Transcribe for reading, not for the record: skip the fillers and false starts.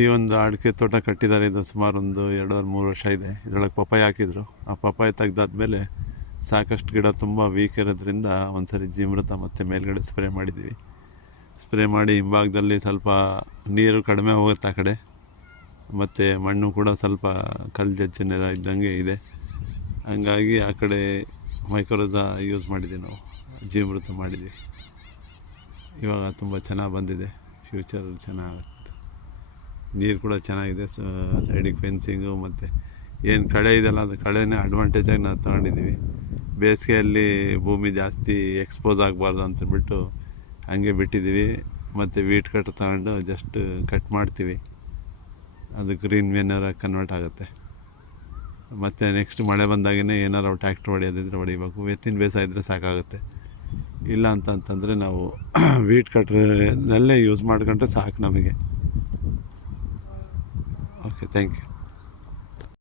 ಈ ಒಂದು ಅಡಿಕೆ ತೋಟ ಕಟ್ಟಿದ್ದಾರೆ. ಇದು ಸುಮಾರು ಒಂದು 2-3 ವರ್ಷ ಇದೆ. ಇದರೊಳಗೆ ಪಪ್ಪಾಯ ಹಾಕಿದರು. ಆ ಪಪ್ಪಾಯ ತೆಗ್ದಾದ್ಮೇಲೆ ಸಾಕಷ್ಟು ಗಿಡ ತುಂಬ ವೀಕ್ ಇರೋದ್ರಿಂದ ಒಂದು ಸರಿ ಜೀವಾಮೃತ ಮತ್ತು ಮೇಲ್ಗಡೆ ಸ್ಪ್ರೇ ಮಾಡಿದ್ದೀವಿ. ಸ್ಪ್ರೇ ಮಾಡಿ ಹಿಂಭಾಗದಲ್ಲಿ ಸ್ವಲ್ಪ ನೀರು ಕಡಿಮೆ ಹೋಗುತ್ತೆ ಆ ಕಡೆ, ಮತ್ತು ಮಣ್ಣು ಕೂಡ ಸ್ವಲ್ಪ ಕಲ್ಲು ಜಜ್ಜು ನೆಲ ಇದ್ದಂಗೆ ಇದೆ. ಹಂಗಾಗಿ ಆ ಕಡೆ ಮೈಕ್ರೋಜ ಯೂಸ್ ಮಾಡಿದ್ದೀವಿ, ನಾವು ಜೀವಾಮೃತ ಮಾಡಿದ್ದೀವಿ. ಇವಾಗ ತುಂಬ ಚೆನ್ನಾಗಿ ಬಂದಿದೆ, ಫ್ಯೂಚರ್ ಚೆನ್ನಾಗುತ್ತೆ. ನೀರು ಕೂಡ ಚೆನ್ನಾಗಿದೆ. ಸೈಡಿಗೆ ಫೆನ್ಸಿಂಗು ಮತ್ತು ಏನು ಕಳೆ ಇದೆಲ್ಲ ಅದು ಕಳೆನೇ ಅಡ್ವಾಂಟೇಜಾಗಿ ನಾವು ತೊಗೊಂಡಿದ್ದೀವಿ. ಬೇಸಿಗೆಯಲ್ಲಿ ಭೂಮಿ ಜಾಸ್ತಿ ಎಕ್ಸ್ಪೋಸ್ ಆಗಬಾರ್ದು ಅಂತೇಳ್ಬಿಟ್ಟು ಹಂಗೆ ಬಿಟ್ಟಿದ್ದೀವಿ. ಮತ್ತು ವೀಟ್ ಕಟ್ ತಗೊಂಡು ಜಸ್ಟ್ ಕಟ್ ಮಾಡ್ತೀವಿ, ಅದು ಗ್ರೀನ್ ವೆನ್ನರಾಗಿ ಕನ್ವರ್ಟ್ ಆಗುತ್ತೆ. ಮತ್ತು ನೆಕ್ಸ್ಟ್ ಮಳೆ ಬಂದಾಗೇ ಏನಾರು ಟ್ಯಾಕ್ಟ್ರ್ ಹೊಡೆಯೋದಿದ್ರೆ ಹೊಡಿಬೇಕು. ಎತ್ತಿನ ಬೇಸಾಯ ಇದ್ದರೆ ಸಾಕಾಗುತ್ತೆ. ಇಲ್ಲ ಅಂತಂತಂದರೆ ನಾವು ವೀಟ್ ಕಟ್ರಲ್ಲೇ ಯೂಸ್ ಮಾಡ್ಕೊಂಡ್ರೆ ಸಾಕು ನಮಗೆ. Okay, thank you.